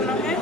mostrarnos esto.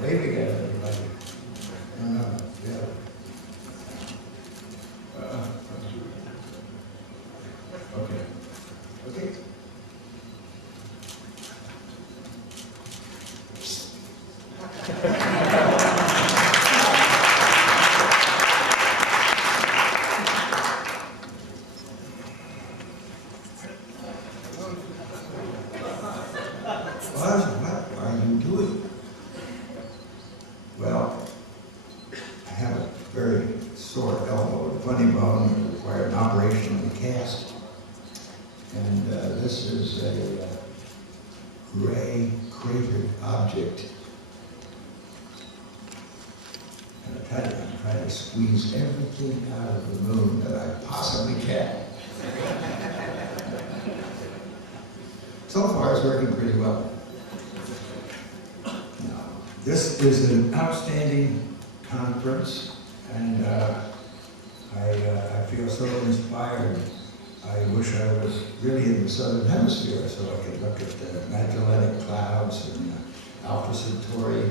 Wave again, everybody. No, yeah. Okay. Okay. What are you doing? Well, I have a very sore elbow, a funny bone that required an operation on the cast. And this is a gray cratered object. And I tell you, I'm trying to squeeze everything out of the moon that I possibly can. So far, it's working pretty well. This is an outstanding conference, and I feel so inspired. I wish I was really in the southern hemisphere so I could look at the Magellanic Clouds and Alpha Centauri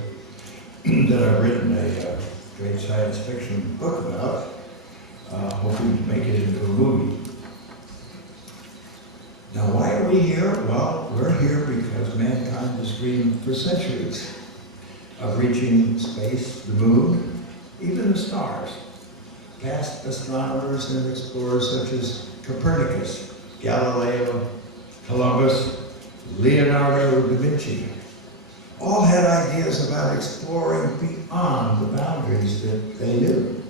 that I've written a great science fiction book about, hoping to make it into a movie. Now, why are we here? Well, we're here because mankind has dreamed for centuries of reaching space, the moon, even the stars. Past astronomers and explorers such as Copernicus, Galileo, Columbus, Leonardo da Vinci, all had ideas about exploring beyond the boundaries that they knew.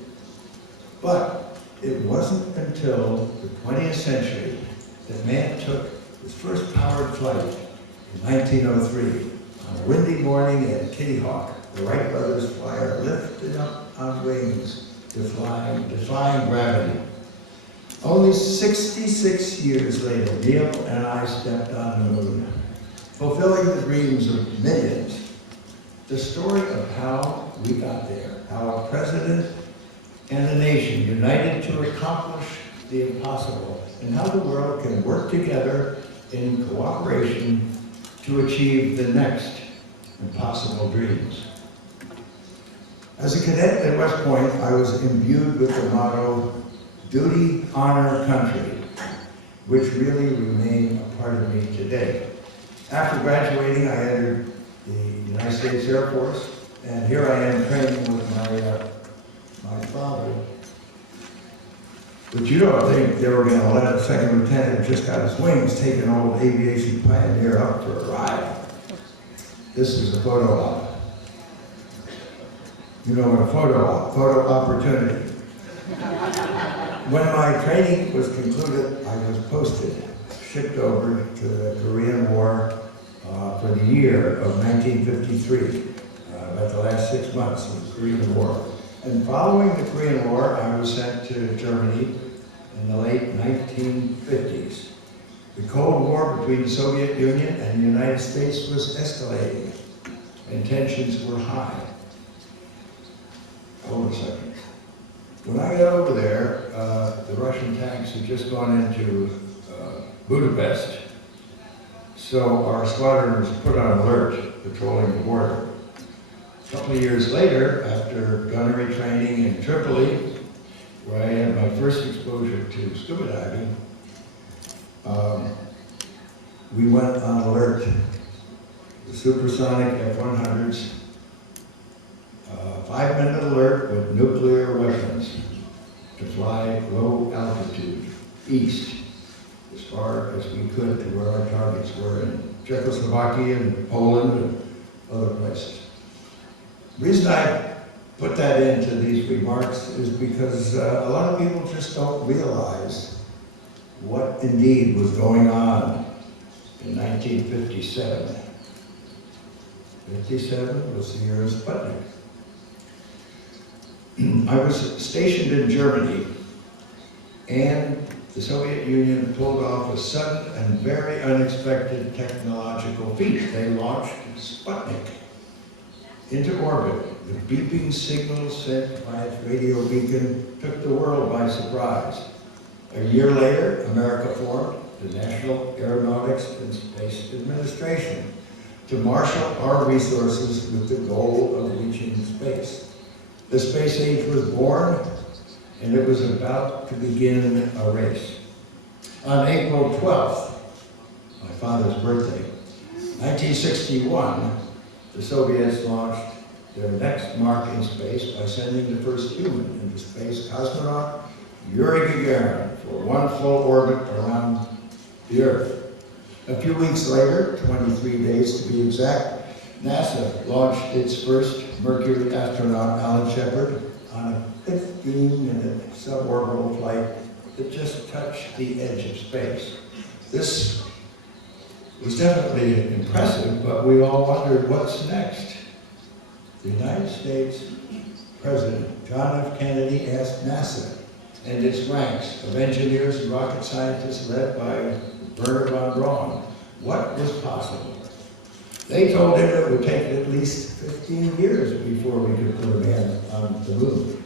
But it wasn't until the 20th century that man took his first powered flight in 1903. On a windy morning at Kitty Hawk, the Wright brothers flyer lifted up on wings, defying gravity. Only 66 years later, Neil and I stepped on the moon, fulfilling the dreams of millions. The story of how we got there, how a president and a nation united to accomplish the impossible, and how the world can work together in cooperation to achieve the next impossible dreams. As a cadet at West Point, I was imbued with the motto, duty, honor, country, which really remain a part of me today. After graduating, I entered the United States Air Force, and here I am training with my father. But you don't think they were going to let a second lieutenant who just got his wings take an old aviation pioneer up for a ride. This is a photo op. You know what a photo opportunity. When my training was concluded, I was posted, shipped over to the Korean War for the year of 1953, about the last 6 months of the Korean War. And following the Korean War, I was sent to Germany in the late 1950s. The Cold War between the Soviet Union and the United States was escalating, and tensions were high. Hold a second. When I got over there, the Russian tanks had just gone into Budapest, so our squadron was put on alert, patrolling the border. A couple of years later, after gunnery training in Tripoli, where I had my first exposure to scuba diving, we went on alert. The supersonic F-100s, 5-minute alert with nuclear weapons to fly low altitude east as far as we could to where our targets were in Czechoslovakia and Poland and other places. The reason I put that into these remarks is because a lot of people just don't realize what indeed was going on in 1957. 57 was the year of Sputnik. I was stationed in Germany, and the Soviet Union pulled off a sudden and very unexpected technological feat. They launched Sputnik into orbit. The beeping signal sent by its radio beacon took the world by surprise. A year later, America formed the National Aeronautics and Space Administration to marshal our resources with the goal of reaching space. The space age was born, and it was about to begin a race. On April 12th, my father's birthday, 1961, the Soviets launched their next mark in space by sending the first human into space, cosmonaut Yuri Gagarin, for one full orbit around the Earth. A few weeks later, 23 days to be exact, NASA launched its first Mercury astronaut, Alan Shepard, on a 15-minute suborbital flight that just touched the edge of space. This was definitely impressive, but we all wondered what's next. The United States President John F. Kennedy asked NASA and its ranks of engineers and rocket scientists led by Wernher von Braun what was possible. They told him it would take at least 15 years before we could put a man on the moon.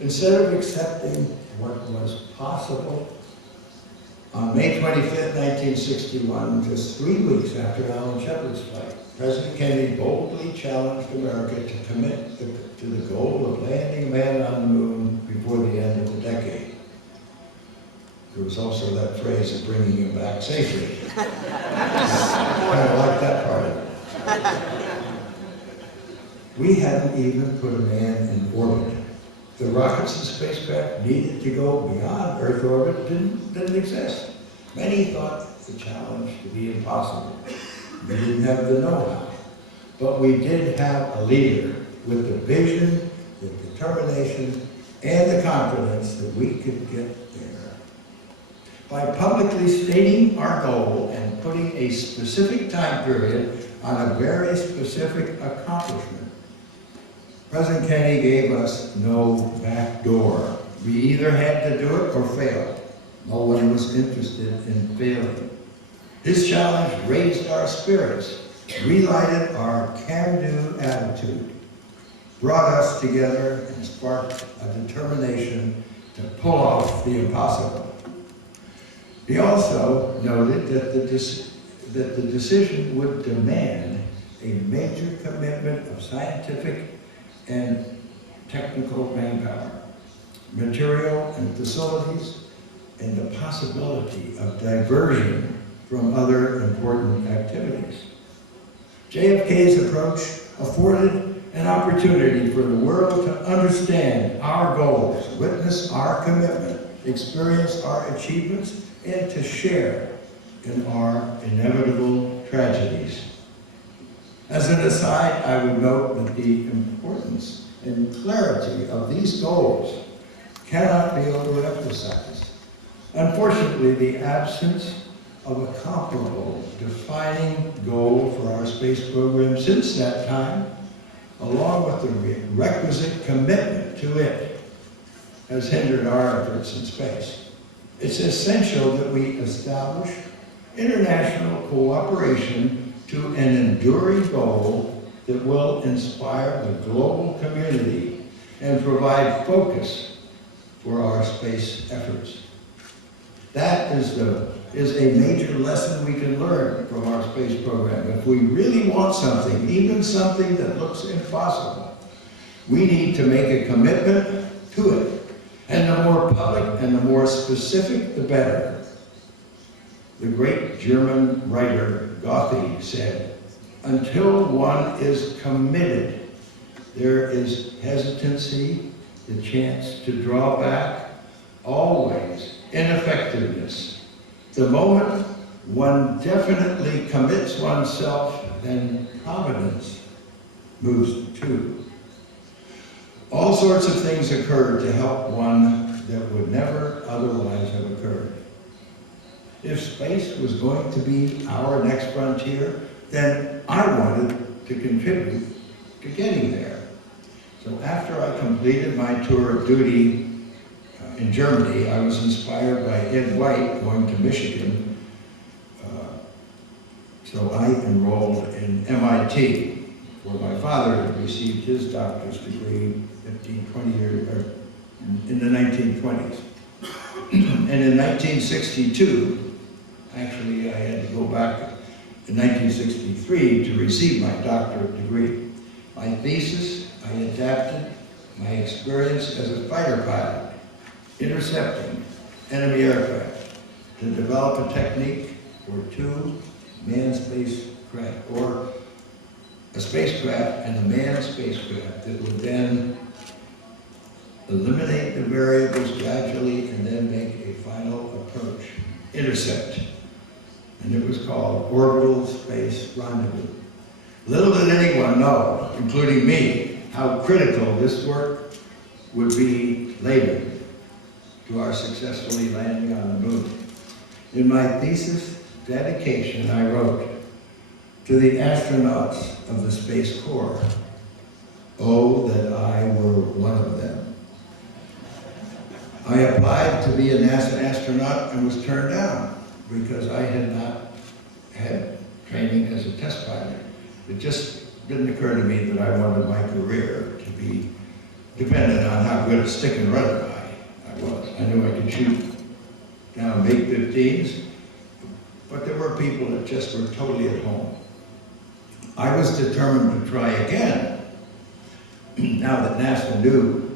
Instead of accepting what was possible, on May 25th, 1961, just 3 weeks after Alan Shepard's flight, President Kennedy boldly challenged America to commit to the goal of landing a man on the moon before the end of the decade. There was also that phrase of bringing him back safely. I kind of like that part of it. We hadn't even put a man in orbit. The rockets and spacecraft needed to go beyond Earth orbit didn't exist. Many thought the challenge to be impossible. We didn't have the know-how. But we did have a leader with the vision, the determination, and the confidence that we could get there. By publicly stating our goal and putting a specific time period on a very specific accomplishment, President Kennedy gave us no back door. We either had to do it or fail. No one was interested in failing. His challenge raised our spirits, relighted our can-do attitude, brought us together, and sparked a determination to pull off the impossible. He also noted that the decision would demand a major commitment of scientific and technical manpower, material and facilities, and the possibility of diversion from other important activities. JFK's approach afforded an opportunity for the world to understand our goals, witness our commitment, experience our achievements, and to share in our inevitable tragedies. As an aside, I would note that the importance and clarity of these goals cannot be overemphasized. Unfortunately, the absence of a comparable defining goal for our space program since that time, along with the requisite commitment to it, has hindered our efforts in space. It's essential that we establish international cooperation to an enduring goal that will inspire the global community and provide focus for our space efforts. That is a major lesson we can learn from our space program. If we really want something, even something that looks impossible, we need to make a commitment to it. And the more public and the more specific, the better. The great German writer Goethe said, "Until one is committed, there is hesitancy, the chance to draw back, always ineffectiveness. The moment one definitely commits oneself, then providence moves too." All sorts of things occurred to help one that would never otherwise have occurred. If space was going to be our next frontier, then I wanted to contribute to getting there. So after I completed my tour of duty in Germany, I was inspired by Ed White going to Michigan. So I enrolled in MIT, where my father had received his doctor's degree 20 years, or in the 1920s. And in 1962, actually I had to go back in 1963 to receive my doctorate degree. My thesis, I adapted my experience as a fighter pilot, intercepting enemy aircraft, to develop a technique for two manned spacecraft, or a spacecraft and a manned spacecraft that would then eliminate the variables gradually and then make a final approach, intercept. And it was called Orbital Space Rendezvous. Little did anyone know, including me, how critical this work would be later to our successfully landing on the moon. In my thesis dedication, I wrote, "To the astronauts of the Space Corps, oh, that I were one of them." I applied to be a NASA astronaut and was turned down because I had not had training as a test pilot. It just didn't occur to me that I wanted my career to be dependent on how good a stick and rudder I was. I knew I could shoot down MiG-15s, but there were people that just were totally at home. I was determined to try again, now that NASA knew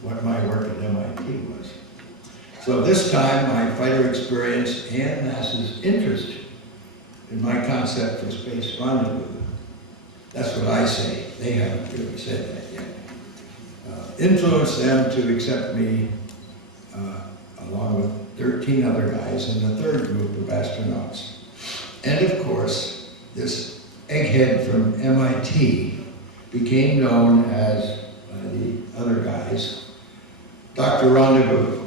what my work at MIT was. So this time, my fighter experience and NASA's interest in my concept for space rendezvous, that's what I say, they haven't really said that yet, influenced them to accept me along with 13 other guys in the third group of astronauts. And of course, this egghead from MIT became known as, by the other guys, Dr. Rendezvous.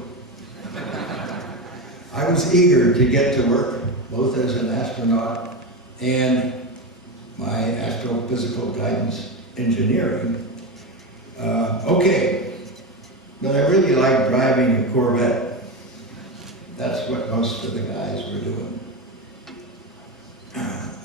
I was eager to get to work, both as an astronaut and my astrophysical guidance engineering. Okay, but I really like driving a Corvette. That's what most of the guys were doing.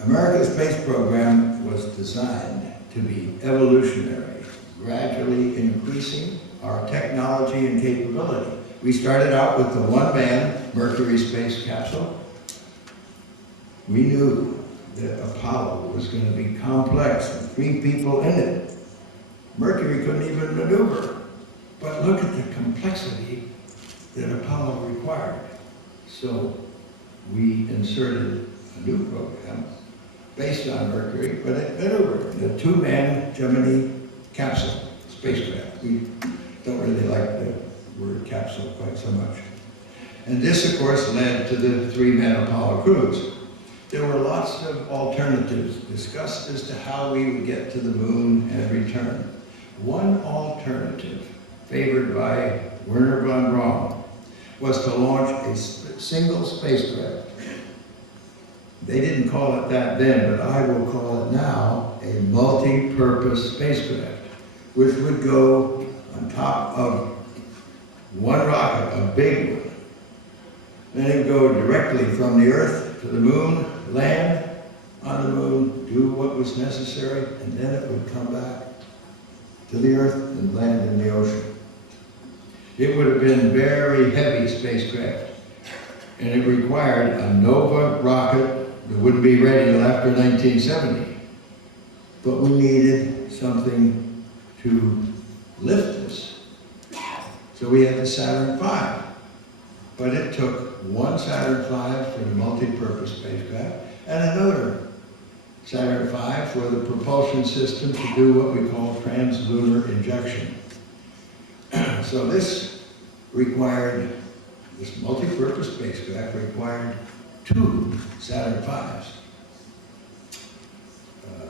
America's space program was designed to be evolutionary, gradually increasing our technology and capability. We started out with the one-man Mercury space capsule. We knew that Apollo was going to be complex with 3 people in it. Mercury couldn't even maneuver. But look at the complexity that Apollo required. So we inserted a new program based on Mercury, but it maneuvered, the 2-man Gemini capsule spacecraft. We don't really like the word capsule quite so much. And this, of course, led to the 3-man Apollo crews. There were lots of alternatives discussed as to how we would get to the moon and return. One alternative, favored by Wernher von Braun, was to launch a single spacecraft. They didn't call it that then, but I will call it now a multi-purpose spacecraft, which would go on top of one rocket, a big one. Then it would go directly from the Earth to the moon, land on the moon, do what was necessary, and then it would come back to the Earth and land in the ocean. It would have been very heavy spacecraft, and it required a Nova rocket that wouldn't be ready until after 1970. But we needed something to lift this. So we had the Saturn V. But it took one Saturn V for the multi multi-purpose spacecraft, and another Saturn V for the propulsion system to do what we call translunar injection. So this multi-purpose spacecraft required 2 Saturn V's.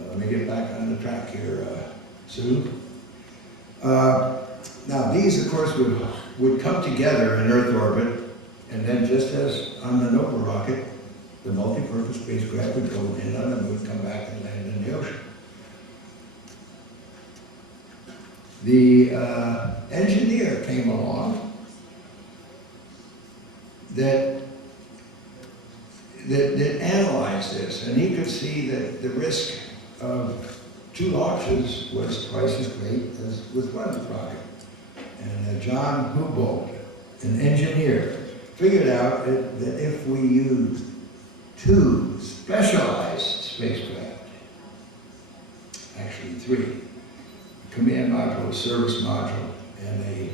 Let me get back on the track here soon. Now these, of course, would come together in Earth orbit, and then just as on the Nova rocket, the multi-purpose spacecraft would go in on the moon, come back and land in the ocean. The engineer came along that analyzed this, and he could see that the risk of 2 launches was twice as great as with one rocket. And John Hubbold, an engineer, figured out that if we used 2 specialized spacecraft, actually 3, command module, a service module, and a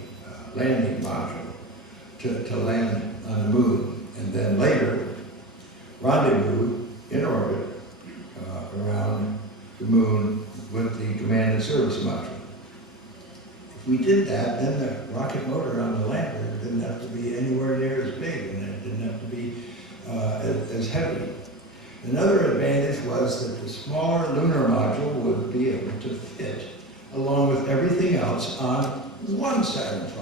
landing module to land on the moon, and then later rendezvous in orbit around the moon with the command and service module. If we did that, then the rocket motor on the lander didn't have to be anywhere near as big, and it didn't have to be as heavy. Another advantage was that the smaller lunar module would be able to fit along with everything else on 1 Saturn V.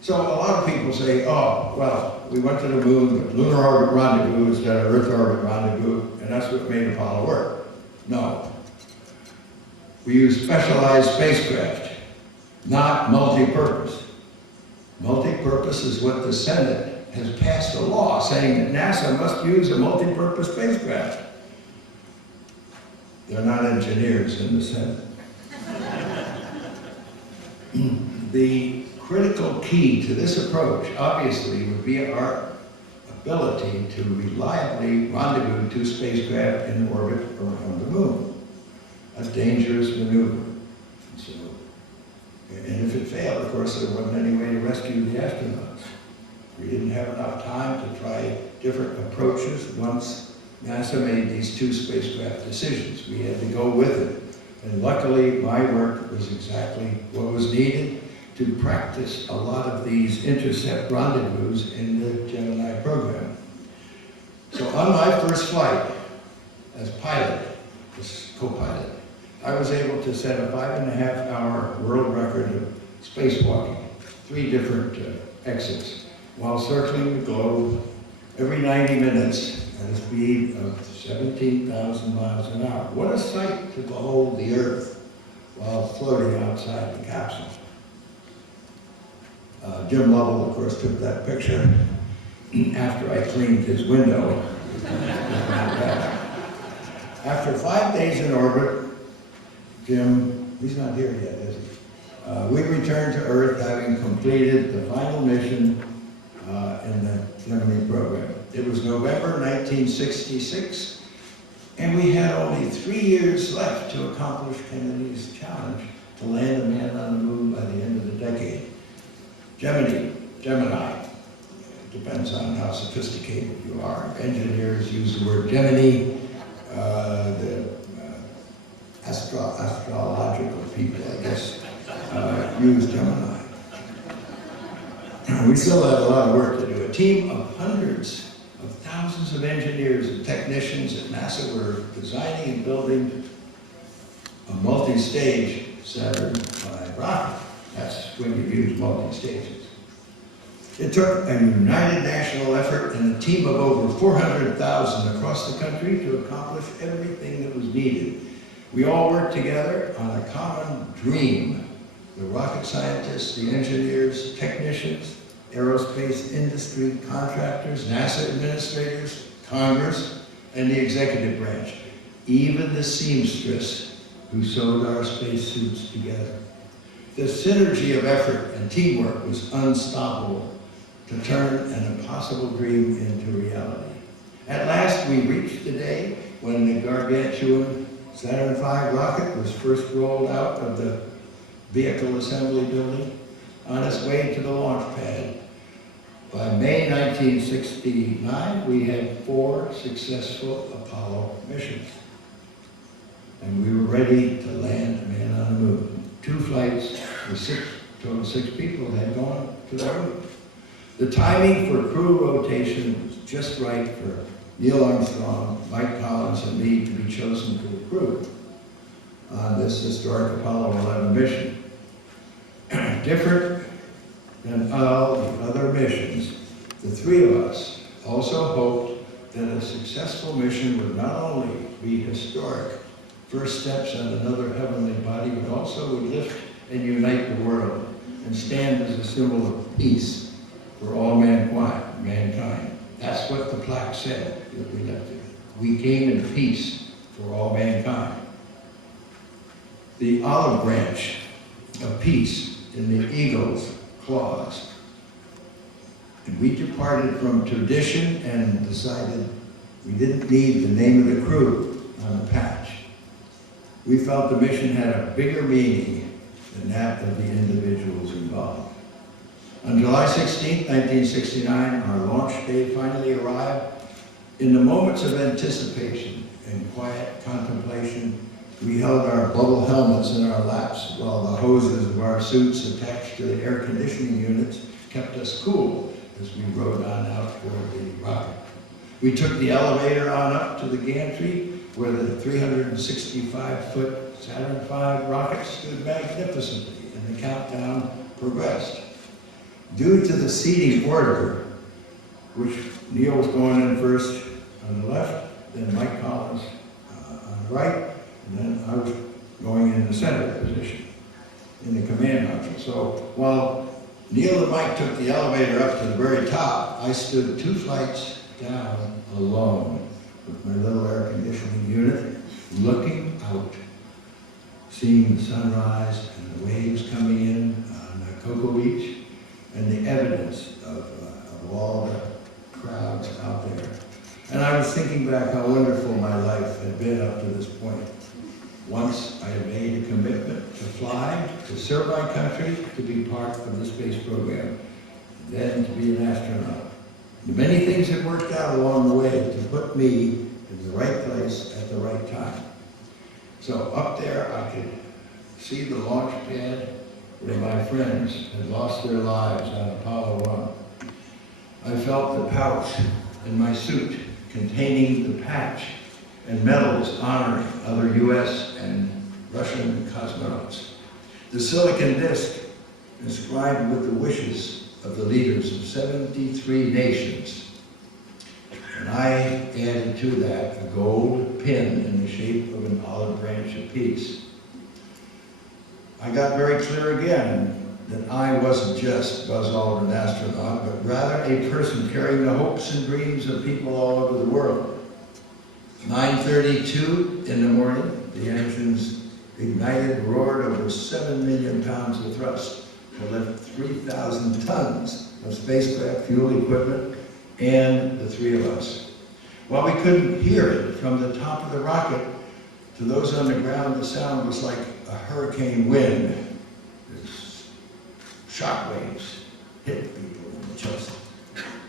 So a lot of people say, oh, well, we went to the moon with lunar orbit rendezvous instead of Earth orbit rendezvous, and that's what made Apollo work. No. We use specialized spacecraft, not multi-purpose. Multi-purpose is what the Senate has passed a law saying that NASA must use a multi-purpose spacecraft. They're not engineers in the Senate. The critical key to this approach, obviously, would be our ability to reliably rendezvous 2 spacecraft in orbit around the moon. A dangerous maneuver. And if it failed, of course, there wasn't any way to rescue the astronauts. We didn't have enough time to try different approaches once NASA made these 2 spacecraft decisions. We had to go with it. And luckily, my work was exactly what was needed to practice a lot of these intercept rendezvous in the Gemini program. So on my first flight as pilot, as co-pilot, I was able to set a 5.5-hour world record of spacewalking, 3 different exits, while circling the globe every 90 minutes at a speed of 17,000 miles an hour. What a sight to behold the Earth while floating outside the capsule. Jim Lovell, of course, took that picture after I cleaned his window. After 5 days in orbit, Jim, he's not here yet, is he? We returned to Earth having completed the final mission in the Gemini program. It was November 1966, and we had only 3 years left to accomplish Kennedy's challenge to land a man on the moon by the end of the decade. Gemini, depends on how sophisticated you are. Engineers use the word Gemini, the astrological people, I guess, use Gemini. We still have a lot of work to do. A team of hundreds of thousands of engineers and technicians at NASA were designing and building a multi-stage Saturn V rocket. That's when you use multi-stages. It took a united national effort and a team of over 400,000 across the country to accomplish everything that was needed. We all worked together on a common dream. The rocket scientists, the engineers, technicians, aerospace industry, contractors, NASA administrators, Congress, and the executive branch. Even the seamstress who sewed our spacesuits together. The synergy of effort and teamwork was unstoppable to turn an impossible dream into reality. At last, we reached the day when the gargantuan Saturn V rocket was first rolled out of the vehicle assembly building on its way to the launch pad. By May 1969, we had 4 successful Apollo missions. And we were ready to land a man on the moon. 2 flights with total 6 people had gone to the moon. The timing for crew rotation was just right for Neil Armstrong, Mike Collins, and me to be chosen to the crew on this historic Apollo 11 mission. Different than all the other missions, the 3 of us also hoped that a successful mission would not only be historic, first steps on another heavenly body, but also would lift and unite the world and stand as a symbol of peace for all mankind. That's what the plaque said that we lifted. We came in peace for all mankind. The olive branch of peace in the eagle's claws. And we departed from tradition and decided we didn't need the name of the crew on the patch. We felt the mission had a bigger meaning than that of the individuals involved. On July 16, 1969, our launch day finally arrived. In the moments of anticipation and quiet contemplation, we held our bubble helmets in our laps while the hoses of our suits attached to the air conditioning units kept us cool as we rode on out toward the rocket. We took the elevator on up to the gantry where the 365-foot Saturn V rocket stood magnificently and the countdown progressed. Due to the seating order, which Neil was going in first on the left, then Mike Collins on the right, and then I was going in the center position in the command module. So while Neil and Mike took the elevator up to the very top, I stood 2 flights down alone with my little air conditioning unit, looking out, seeing the sunrise and the waves coming in on Cocoa Beach, and the evidence of all the crowds out there. And I was thinking back how wonderful my life had been up to this point. Once I had made a commitment to fly, to serve my country, to be part of the space program, then to be an astronaut. The many things had worked out along the way to put me in the right place at the right time. So up there I could see the launch pad where my friends had lost their lives on Apollo 1. I felt the pouch in my suit containing the patch and medals honoring other US and Russian cosmonauts. The silicon disc inscribed with the wishes of the leaders of 73 nations. And I added to that a gold pin in the shape of an olive branch of peace. I got very clear again that I wasn't just Buzz Aldrin astronaut, but rather a person carrying the hopes and dreams of people all over the world. 9:32 in the morning, the engines ignited, roared over 7 million pounds of thrust to lift 3,000 tons of spacecraft fuel equipment and the 3 of us. While we couldn't hear it from the top of the rocket, to those on the ground, the sound was like a hurricane wind. Shock waves hit people in the chest.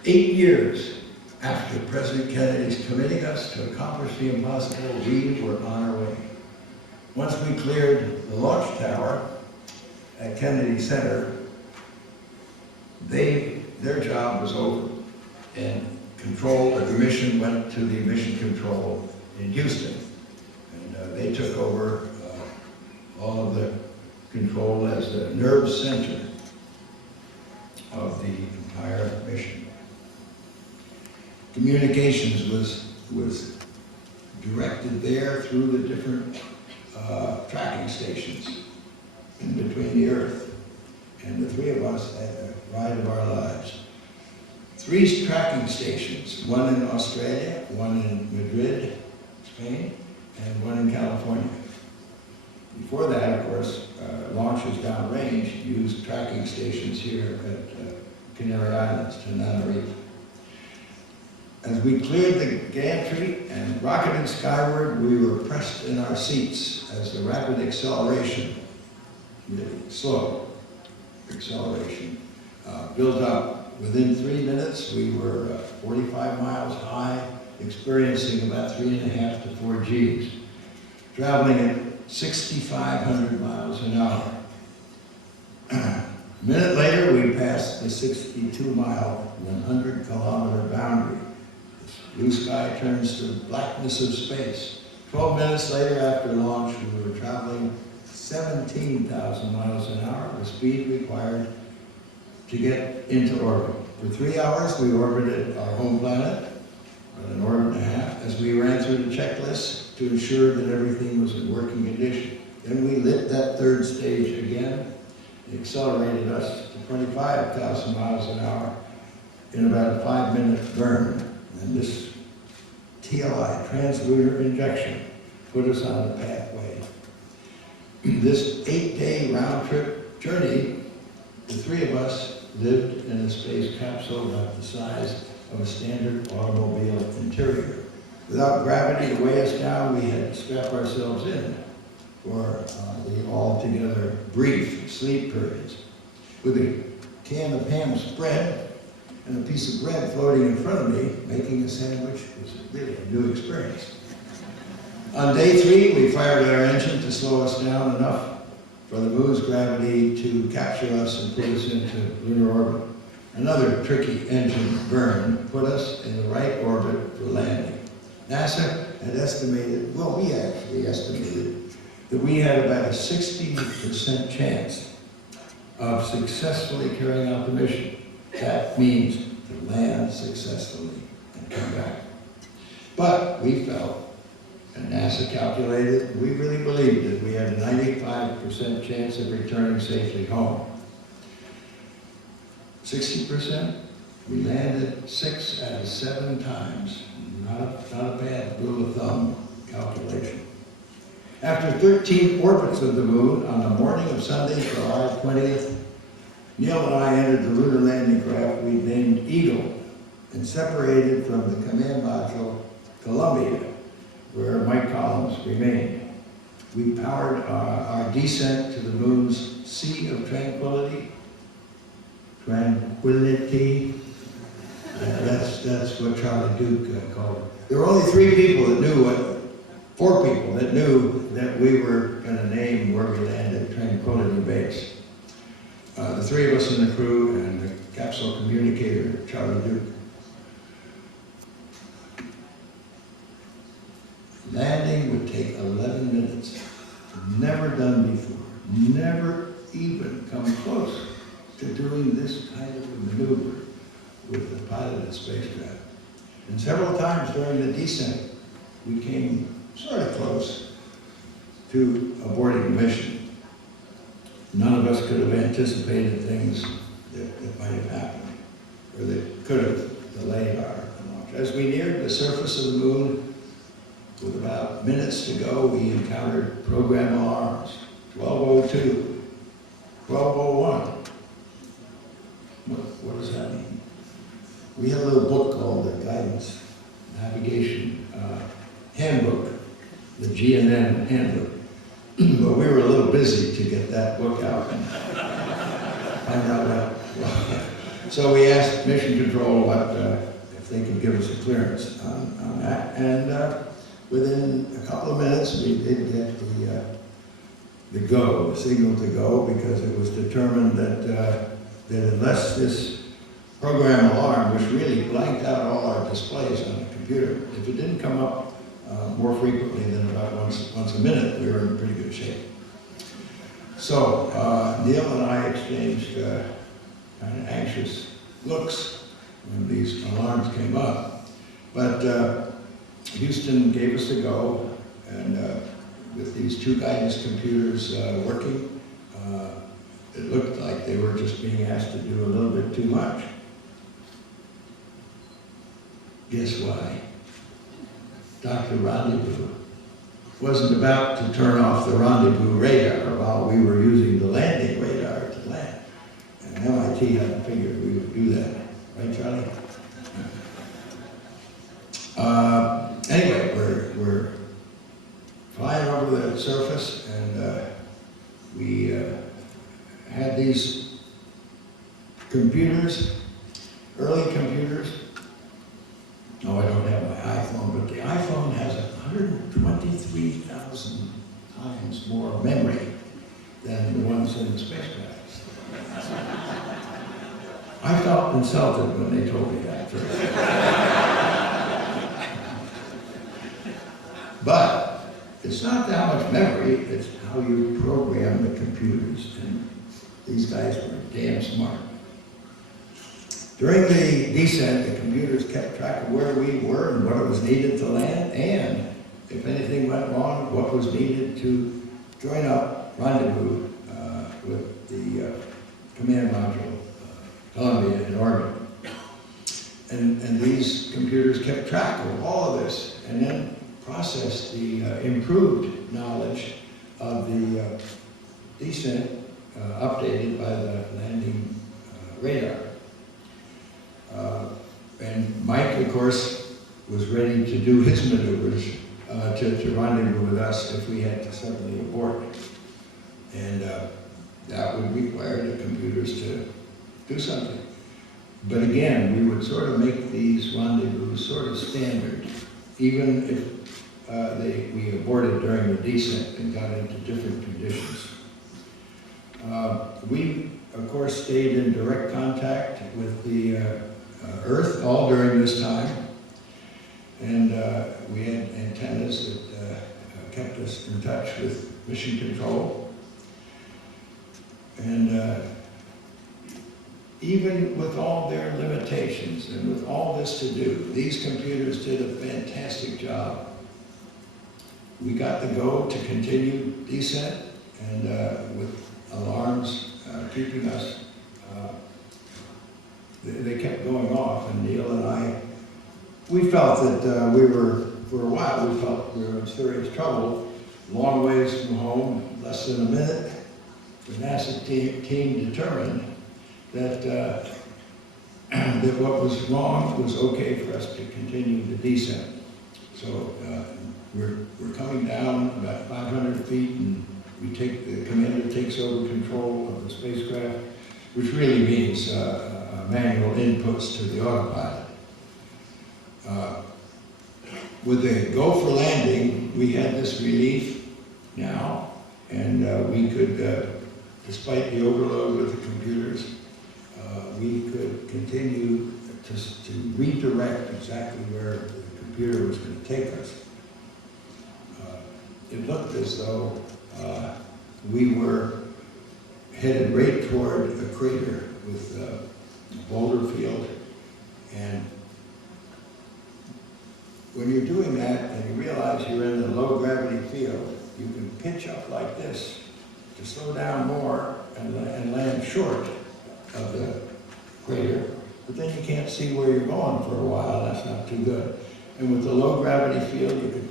8 years after President Kennedy's committing us to accomplish the impossible, we were on our way. Once we cleared the launch tower at Kennedy Center, their job was over, and the mission went to the mission control in Houston. And they took over all of the control as the nerve center of the entire mission. Communications was directed there through the different tracking stations in between the Earth. And the 3 of us had the ride of our lives. 3 tracking stations, one in Australia, one in Madrid, Spain, and one in California. Before that, of course, launches downrange used tracking stations here at Canary Islands, Tenerife. As we cleared the gantry and rocketed skyward, we were pressed in our seats as the rapid acceleration, really slow acceleration, built up Within 3 minutes, we were 45 miles high, experiencing about 3.5 to 4 Gs, traveling at 6,500 miles an hour. A minute later, we passed the 62-mile, 100-kilometer boundary. The blue sky turns to blackness of space. 12 minutes later, after launch, we were traveling 17,000 miles an hour, the speed required to get into orbit. For 3 hours, we orbited our home planet, about an orbit and a half, as we ran through the checklist to ensure that everything was in working condition. Then we lit that third stage again. It accelerated us to 25,000 miles an hour in about a 5-minute burn. And this TLI, Translunar Injection, put us on the pathway. This 8-day round-trip journey, the 3 of us lived in a space capsule about the size of a standard automobile interior. Without gravity to weigh us down, we had to strap ourselves in for the altogether brief sleep periods. With a can of ham spread and a piece of bread floating in front of me, making a sandwich was really a new experience. On day 3, we fired our engine to slow us down enough for the moon's gravity to capture us and put us into lunar orbit. Another tricky engine burn put us in the right orbit for landing. NASA had estimated, well, we actually estimated, that we had about a 60% chance of successfully carrying out the mission. That means to land successfully and come back. But we felt, and NASA calculated, we really believed that we had a 95% chance of returning safely home. 60%, we landed 6 out of 7 times. Not a bad rule of thumb calculation. After 13 orbits of the moon on the morning of Sunday, July 20th, Neil and I entered the lunar landing craft we named Eagle and separated from the command module Columbia, where Mike Collins remained. We powered our descent to the moon's Sea of Tranquility. That's what Charlie Duke called it. There were only 3 people that knew 4 people that knew that we were going to name where we landed Tranquility Base. The 3 of us in the crew and the capsule communicator, Charlie Duke. Landing would take 11 minutes. Never done before. Never even come close to doing this kind of a maneuver with the piloted spacecraft. And several times during the descent, we came sort of close to aborting the mission. None of us could have anticipated things that might have happened, or that could have delayed our launch. As we neared the surface of the moon, with about minutes to go, we encountered program alarms. 12:02, 12:01. What does that mean? We had a little book called the Guidance Navigation Handbook, the GNN Handbook. But we were a little busy to get that book out and find out what. So we asked Mission Control if they could give us a clearance on that. And within a couple of minutes, we did get the signal to go, because it was determined that unless this program alarm, which really blanked out all our displays on the computer, if it didn't come up more frequently than about once a minute, we were in pretty good shape. So Neil and I exchanged kind of anxious looks when these alarms came up. But Houston gave us a go, and with these 2 guidance computers working, it looked like they were just being asked to do a little bit too much. Guess why? Dr. Rendezvous wasn't about to turn off the rendezvous radar while we were using the landing radar to land. And MIT hadn't figured we would do that. Right, Charlie? Anyway, we're flying over the surface, and we had these computers Early computers, no, I don't have my iPhone, but the iPhone has 123,000 times more memory than the ones in the spacecraft. I felt insulted when they told me that first. But it's not that much memory, it's how you program the computers, and these guys were damn smart. During the descent, the computers kept track of where we were and what was needed to land, and if anything went wrong, what was needed to join up, rendezvous with the command module, Columbia in orbit. And these computers kept track of all of this, and then processed the improved knowledge of the descent updated by the landing radar. And Mike, of course, was ready to do his maneuvers to rendezvous with us if we had to suddenly abort. And that would require the computers to do something. But again, we would sort of make these rendezvous sort of standard, even if we aborted during the descent and got into different conditions. We, of course, stayed in direct contact with the Earth all during this time, and we had antennas that kept us in touch with mission control. And even with all their limitations and with all this to do, these computers did a fantastic job. We got the go to continue descent, and with alarms keeping us, they kept going off, and Neil and I, we felt that for a while, we felt we were in serious trouble. Long ways from home, less than a minute. The NASA team determined that that what was wrong was okay for us to continue the descent. So we're coming down about 500 feet, and the commander takes over control of the spacecraft, which really means manual inputs to the autopilot. With the go for landing, we had this relief now, and we could, despite the overload with the computers, we could continue to redirect exactly where the computer was going to take us. It looked as though we were headed right toward a crater with a boulder field, and when you're doing that and you realize you're in a low gravity field, you can pitch up like this to slow down more and land short of the crater, but then you can't see where you're going for a while. That's not too good. And with the low gravity field, you could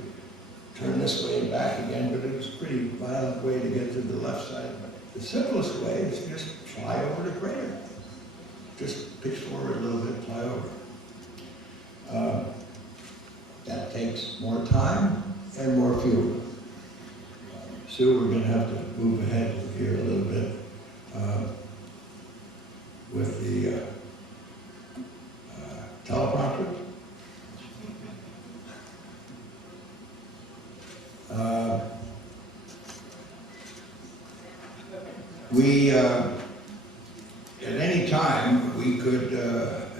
turn this way and back again, but it was a pretty violent way to get to the left side. But the simplest way is just fly over the crater. Just pitch forward a little bit, fly over. That takes more time and more fuel. So we're going to have to move ahead here a little bit with the teleprompter. At any time, we could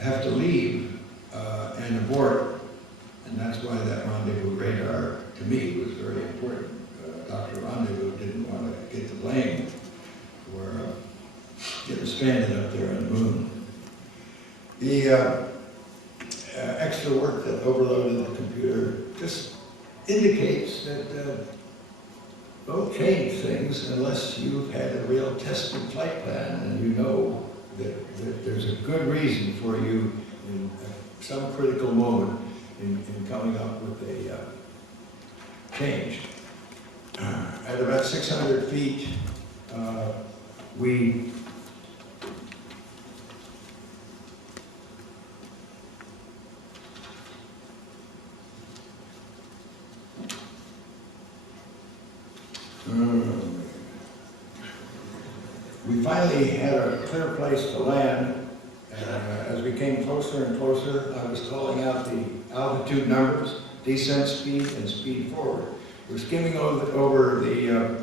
have to leave and abort, and that's why that rendezvous radar, to me, was very important. Dr. Rendezvous didn't want to get the blame for getting stranded up there on the moon. The extra work that overloaded the computer just indicates that don't change things unless you've had a real tested flight plan and you know that there's a good reason for you in some critical moment in coming up with a change. At about 600 feet, we finally had a clear place to land As we came closer and closer, I was calling out the altitude numbers, descent speed, and speed forward. We're skimming over the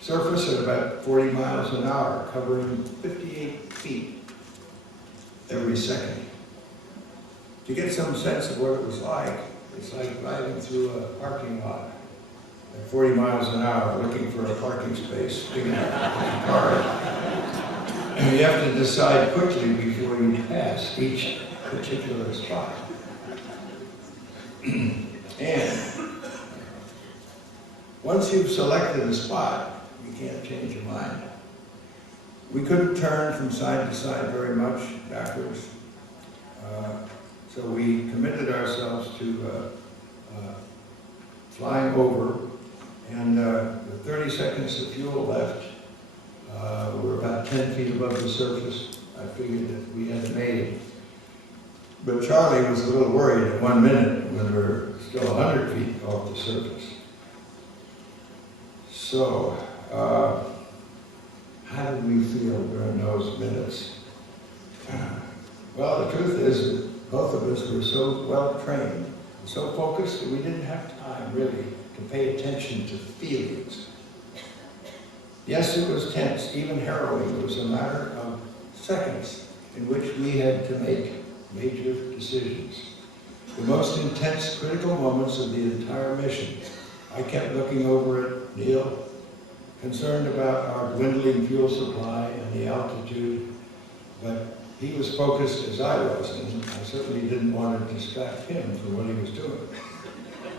surface at about 40 miles an hour, covering 58 feet every second. To get some sense of what it was like, it's like driving through a parking lot at 40 miles an hour, looking for a parking space, big enough for the car. And you have to decide quickly before you pass each particular spot. And once you've selected a spot, you can't change your mind. We couldn't turn from side to side very much backwards. So we committed ourselves to flying over, and with 30 seconds of fuel left, we're about 10 feet above the surface. I figured that we hadn't made it. But Charlie was a little worried at 1 minute when we were still 100 feet off the surface. So, how did we feel during those minutes? Well, the truth is that both of us were so well trained, so focused that we didn't have time really to pay attention to feelings. Yes, it was tense, even harrowing. It was a matter of seconds in which we had to make major decisions. The most intense, critical moments of the entire mission. I kept looking over at Neil, concerned about our dwindling fuel supply and the altitude, but he was focused as I was, and I certainly didn't want to distract him from what he was doing.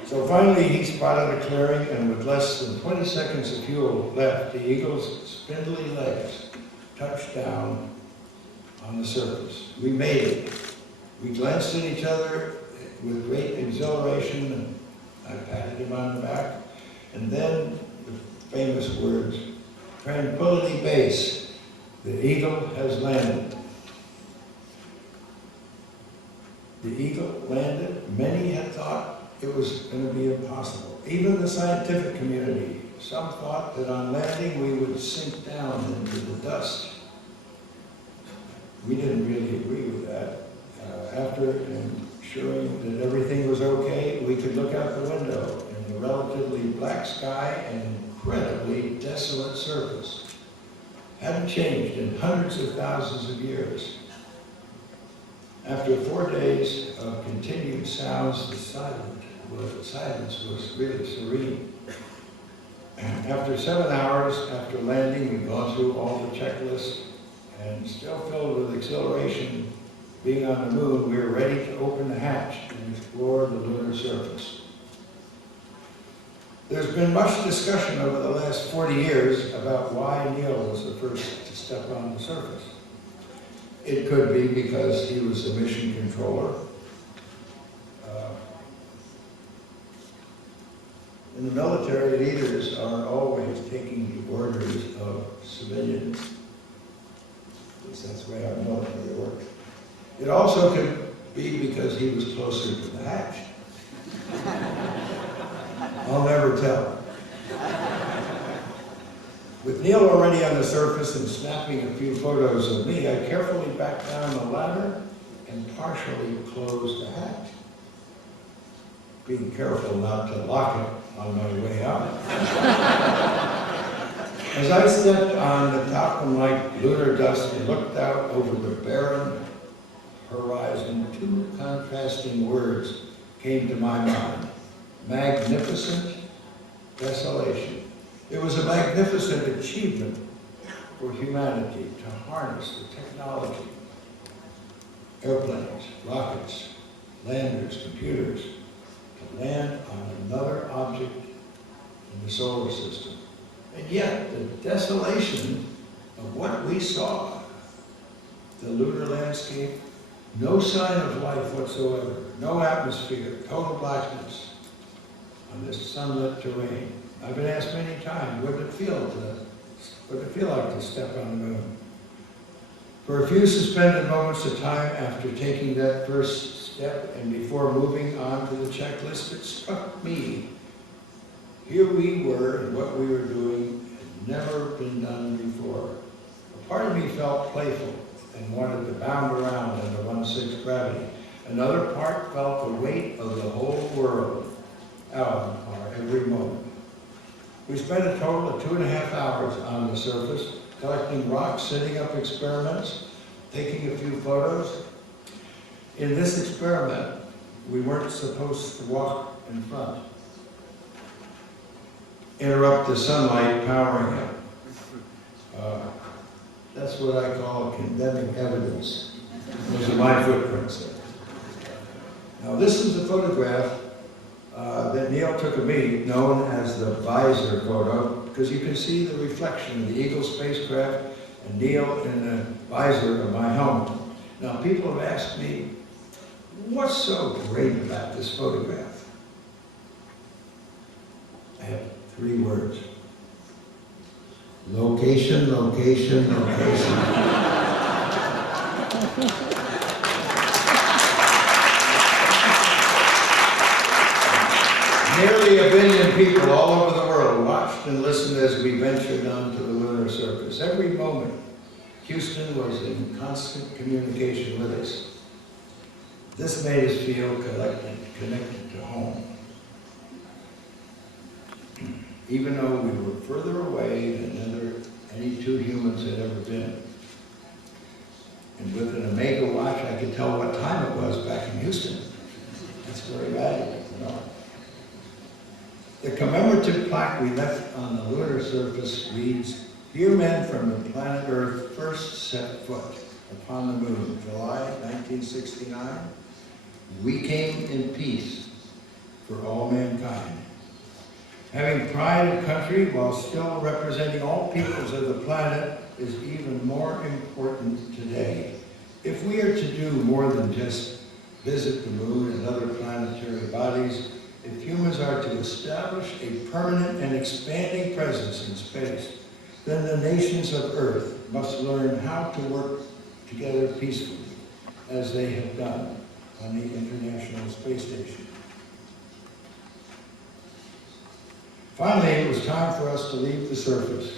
So finally, he spotted a clearing, and with less than 20 seconds of fuel left, the Eagle's spindly legs touched down on the surface. We made it. We glanced at each other with great exhilaration, and I patted him on the back. And then the famous words, "Tranquility Base, the Eagle has landed." The Eagle landed. Many had thought it was going to be impossible. Even the scientific community. Some thought that on landing we would sink down into the dust. We didn't really agree with that. After ensuring that everything was okay, we could look out the window in the relatively black sky and incredibly desolate surface. Hadn't changed in hundreds of thousands of years. After 4 days of continued sounds, the silence was really serene. After 7 hours after landing, we'd gone through all the checklists, and still filled with exhilaration, being on the moon, we were ready to open the hatch and explore the lunar surface. There's been much discussion over the last 40 years about why Neil was the first to step on the surface. It could be because he was the mission controller. In the military, leaders are always taking the orders of civilians. At least that's the way our military works. It also could be because he was closer to the hatch. I'll never tell. With Neil already on the surface and snapping a few photos of me, I carefully backed down the ladder and partially closed the hatch, being careful not to lock it on my way out. As I stepped on the Talcum-like lunar dust and looked out over the barren horizon, 2 contrasting words came to my mind. Magnificent desolation. It was a magnificent achievement for humanity to harness the technology, airplanes, rockets, landers, computers, to land on another object in the solar system. And yet, the desolation of what we saw, the lunar landscape, no sign of life whatsoever, no atmosphere, total blackness on this sunlit terrain. I've been asked many times, what did it feel like to step on the moon? For a few suspended moments of time after taking that first step and before moving on to the checklist, it struck me. Here we were, and what we were doing had never been done before. A part of me felt playful, and wanted to bound around under 1/6 gravity. Another part felt the weight of the whole world out of our every moment. We spent a total of 2.5 hours on the surface, collecting rocks, setting up experiments, taking a few photos. In this experiment, we weren't supposed to walk in front, interrupt the sunlight powering it. That's what I call condemning evidence. Those are my footprints there. Now this is a photograph that Neil took of me, known as the visor photo, because you can see the reflection of the Eagle spacecraft and Neil in the visor of my helmet. Now people have asked me, what's so great about this photograph? I have 3 words. Location, location, location. Nearly 1 billion people all over the world watched and listened as we ventured onto the lunar surface. Every moment, Houston was in constant communication with us. This made us feel connected to home. Even though we were further away than any 2 humans had ever been. And with an Omega watch, I could tell what time it was back in Houston. That's very valuable to know. The commemorative plaque we left on the lunar surface reads, "Here men from the planet Earth first set foot upon the moon, July 1969. We came in peace for all mankind. Having pride of country while still representing all peoples of the planet is even more important today. If we are to do more than just visit the moon and other planetary bodies, if humans are to establish a permanent and expanding presence in space, then the nations of Earth must learn how to work together peacefully, as they have done on the International Space Station." Finally, it was time for us to leave the surface.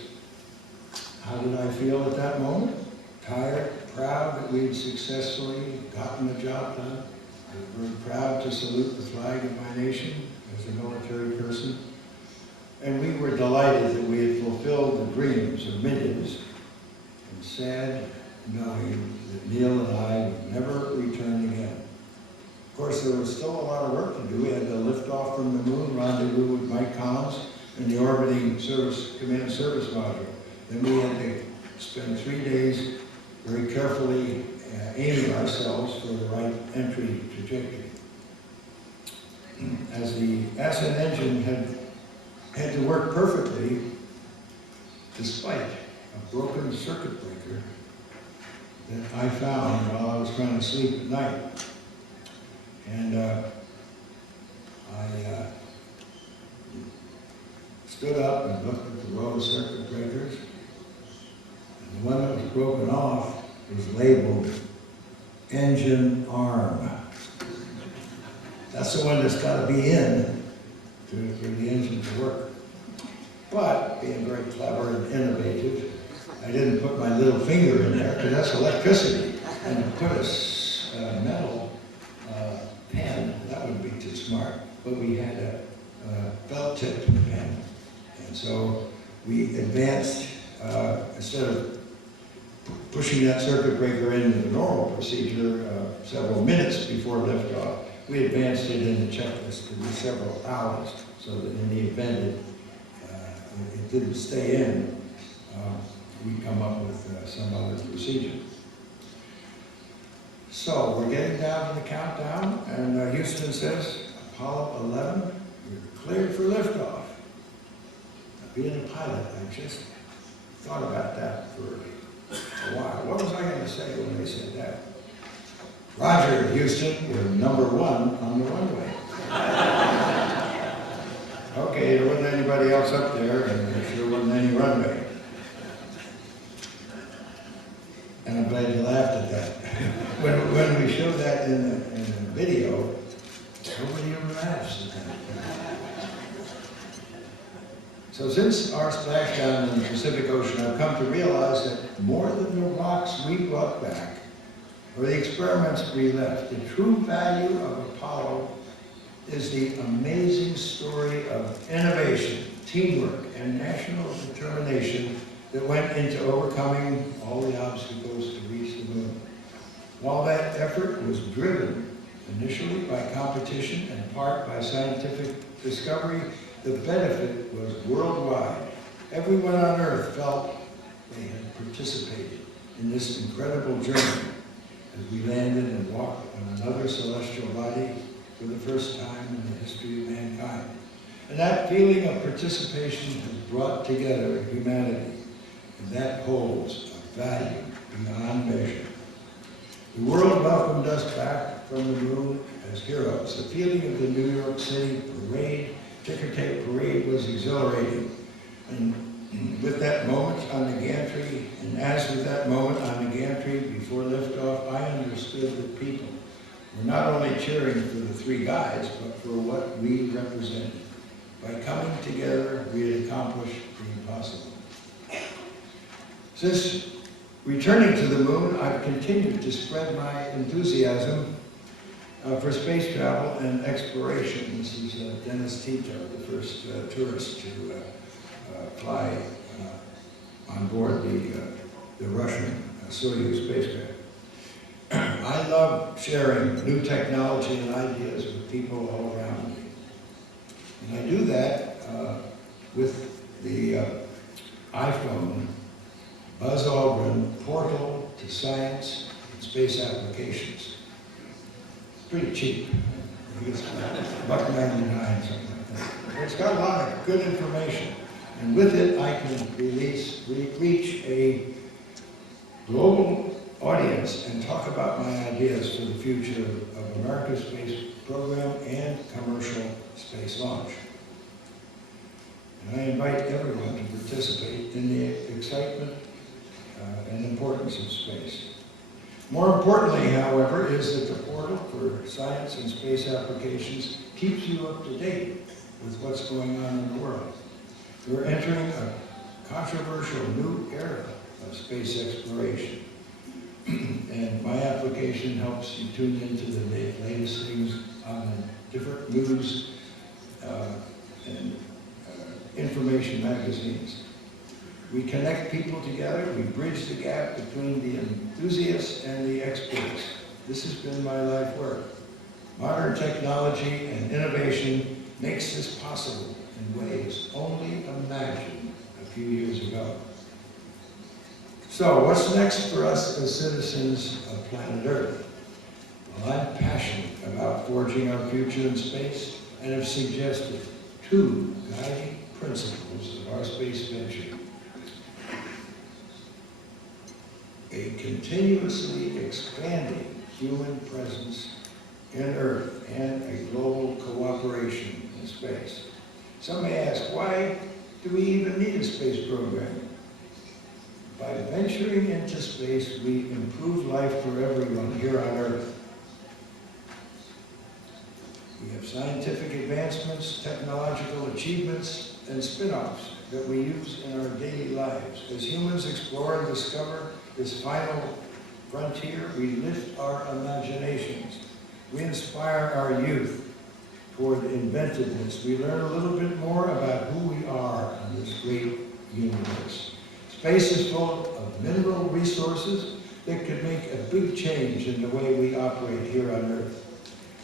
How did I feel at that moment? Tired, proud that we had successfully gotten the job done. I was very proud to salute the flag of my nation as a military person. And we were delighted that we had fulfilled the dreams of millions, and sad knowing that Neil and I would never return again. Of course, there was still a lot of work to do. We had to lift off from the moon, rendezvous with Mike Collins in the orbiting command service module. Then we had to spend 3 days very carefully aiming ourselves for the right entry trajectory. As the ascent engine had to work perfectly, despite a broken circuit breaker that I found while I was trying to sleep at night. And I stood up and looked at the row of circuit breakers. And the one that was broken off was labeled engine arm. That's the one that's got to be in for the engine to work. But being very clever and innovative, I didn't put my little finger in there because that's electricity. And to put a metal pen, that would be too smart. But we had a belt-tipped pen. And so we advanced, instead of pushing that circuit breaker into the normal procedure several minutes before liftoff, we advanced it in the checklist to be several hours, so that in the event it didn't stay in, we'd come up with some other procedure. So we're getting down to the countdown, and Houston says, Apollo 11, you're cleared for liftoff. Now, being a pilot, I just thought about that for a while. What was I going to say when they said that? Roger, Houston, you're #1 on the runway. Okay, there wasn't anybody else up there, and there sure wasn't any runway. And I'm glad you laughed at that. When we showed that in the video, nobody ever laughs at that. So since our splashdown in the Pacific Ocean, I've come to realize that more than the rocks we brought back, or the experiments we left, the true value of Apollo is the amazing story of innovation, teamwork, and national determination that went into overcoming all the obstacles to reach the moon. While that effort was driven initially by competition and part by scientific discovery, the benefit was worldwide. Everyone on Earth felt they had participated in this incredible journey as we landed and walked on another celestial body for the first time in the history of mankind. And that feeling of participation has brought together humanity, and that holds a value beyond measure. The world welcomed us back from the moon as heroes. The feeling of the New York City parade, ticker tape parade, was exhilarating. And with that moment on the gantry, and as with that moment on the gantry before liftoff, I understood that people were not only cheering for the three guys, but for what we represented. By coming together, we had accomplished the impossible. Since returning to the moon, I've continued to spread my enthusiasm for space travel and exploration. This is Dennis Tito, the first tourist to fly on board the Russian Soyuz spacecraft. I love sharing new technology and ideas with people all around me. And I do that with the iPhone Buzz Aldrin Portal to Science and Space Applications. Pretty cheap. I think it's about $1.99, something like that. But it's got a lot of good information. And with it, I can reach a global audience and talk about my ideas for the future of America's space program and commercial space launch. And I invite everyone to participate in the excitement and importance of space. More importantly, however, is that the portal for science and space applications keeps you up to date with what's going on in the world. We're entering a controversial new era of space exploration. And my application helps you tune into the latest things on different news and information magazines. We connect people together, we bridge the gap between the enthusiasts and the experts. This has been my life work. Modern technology and innovation makes this possible in ways only imagined a few years ago. So what's next for us as citizens of planet Earth? Well, I'm passionate about forging our future in space and have suggested two guiding principles of our space venture. A continuously expanding human presence in Earth and a global cooperation in space. Some may ask, why do we even need a space program? By venturing into space, we improve life for everyone here on Earth. We have scientific advancements, technological achievements, and spin-offs that we use in our daily lives. As humans explore and discover this final frontier, we lift our imaginations. We inspire our youth toward inventiveness. We learn a little bit more about who we are in this great universe. Space is full of mineral resources that could make a big change in the way we operate here on Earth.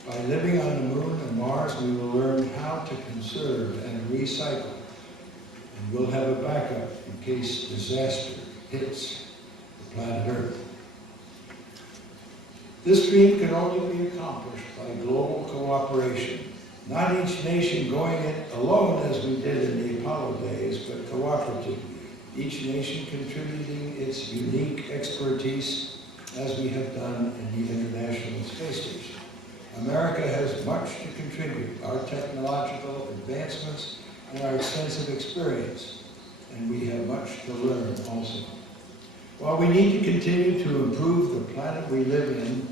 By living on the moon and Mars, we will learn how to conserve and recycle. And we'll have a backup in case disaster hits the planet Earth. This dream can only be accomplished by global cooperation. Not each nation going it alone as we did in the Apollo days, but cooperatively. Each nation contributing its unique expertise as we have done in the International Space Station. America has much to contribute, our technological advancements and our extensive experience, and we have much to learn also. While we need to continue to improve the planet we live in,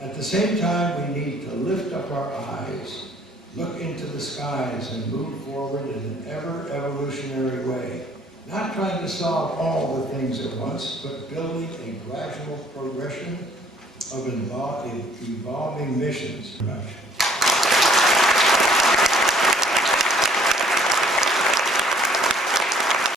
at the same time we need to lift up our eyes look into the skies and move forward in an ever-evolutionary way, not trying to solve all the things at once, but building a gradual progression of evolving missions.